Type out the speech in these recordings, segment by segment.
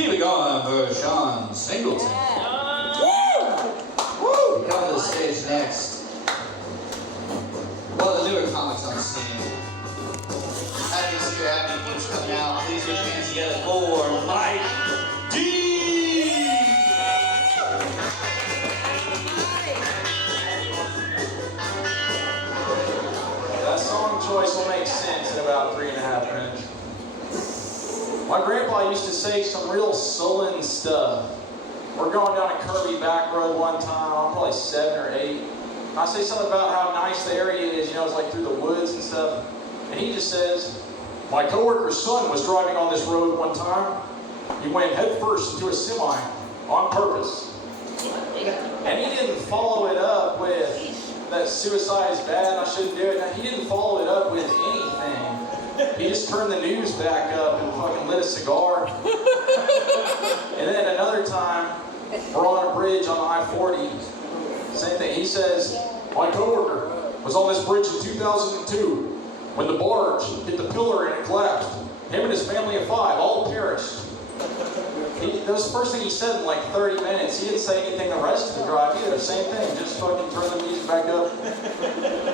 Keep it going for Sean Singleton. Woo! Coming to the stage next. One of the newer comics on the scene. Happy to see your happy folks coming out. Please put your hands together for Mike D. That song choice will make sense in about 3.5 minutes. My grandpa used to say some real sullen stuff. We're going down a curvy back road one time, I'm probably 7 or 8. I say something about how nice the area is, you know, it's like through the woods and stuff. And he just says, my coworker's son was driving on this road one time. He went headfirst into a semi on purpose. And he didn't follow it up with that suicide is bad, I shouldn't do it. Now, he didn't follow it up with anything. He just turned the news back up and fucking lit a cigar. And then another time, we're on a bridge on I-40. Same thing. He says, my coworker was on this bridge in 2002 when the barge hit the pillar and it collapsed. Him and his family of 5 all perished. That was the first thing he said in like 30 minutes. He didn't say anything the rest of the drive either. Same thing. Just fucking turn the music back up.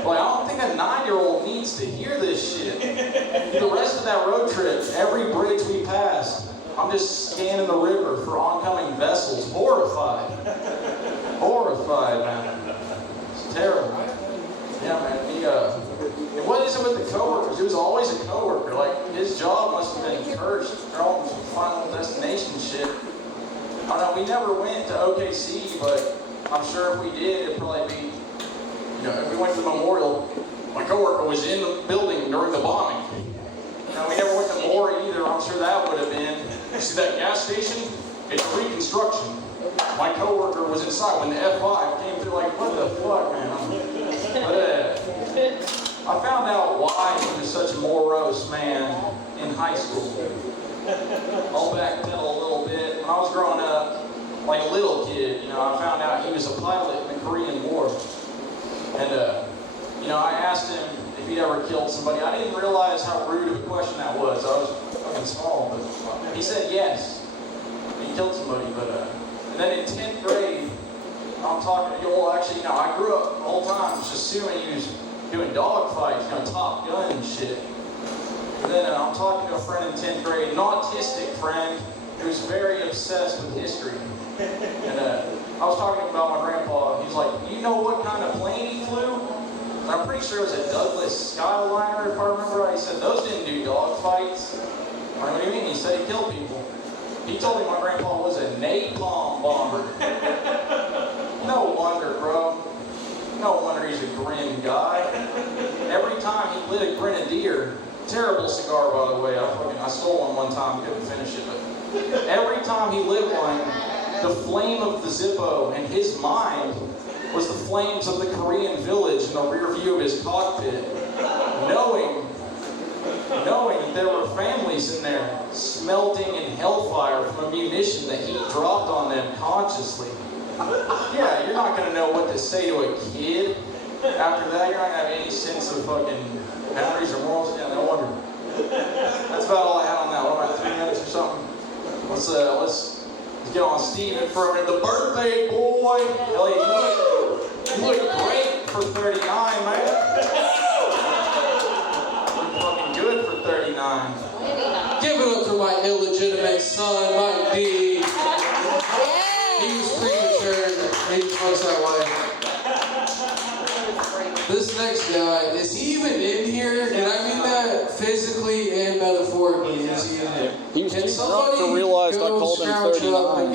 Like, I don't think a 9-year-old needs to hear this shit. The rest of that road trip, every bridge we passed, I'm just scanning the river for oncoming vessels. Horrified. Horrified, man. It's terrible. Yeah, man. What is it with the coworkers? He was always a coworker. Like, his job must have been cursed. They're all some final destination shit. I don't know, we never went to OKC, but I'm sure if we did, it'd probably be, you know, if we went to the memorial, my coworker was in the building during the bombing. Now, we never went to Maury either. I'm sure that would have been. You see that gas station? It's reconstruction. My coworker was inside when the F5 came through. Like, what the fuck, man? I found out why he was such a morose man in high school. I'll backpedal a little bit. When I was growing up, like a little kid, you know, I found out he was a pilot in the Korean War. And, you know, I asked him if he'd ever killed somebody. I didn't realize how rude of a question that was. I was fucking small, but he said yes. He killed somebody, but, and then in 10th grade, I'm talking to you all, actually, you know, I grew up the whole time just assuming he was doing dog fights, you know, Top Gun and shit. And then I'm talking to a friend in 10th grade, an autistic friend who's very obsessed with history. And I was talking about my grandpa. He's like, you know what kind of plane he flew? And I'm pretty sure it was a Douglas Skyliner, if I remember right. He said, those didn't do dog fights. I'm like, what do you mean? He said he killed people. He told me my grandpa was a napalm bomber. No wonder, bro. No wonder he's a grim guy. Every time he lit a grenadier, terrible cigar by the way, I stole one time, couldn't finish it, but every time he lit one, the flame of the Zippo in his mind was the flames of the Korean village in the rear view of his cockpit, knowing that there were families in there smelting in hellfire from a munition that he dropped on them consciously. Yeah, you're not going to know what to say to a kid. After that, you're not going to have any sense of fucking boundaries or morals. Yeah, no wonder. That's about all I had on that. What, about 3 minutes or something? Let's get on Steve in for a minute. The birthday boy. Elliot, you look great for 39, man. You're fucking good for 39. Give it up to my illegitimate son, Mike D. He was premature. He was that way. This next guy, is he even in here? And I mean that physically and metaphorically. Is he in here? He was too drunk to realize I called him 39.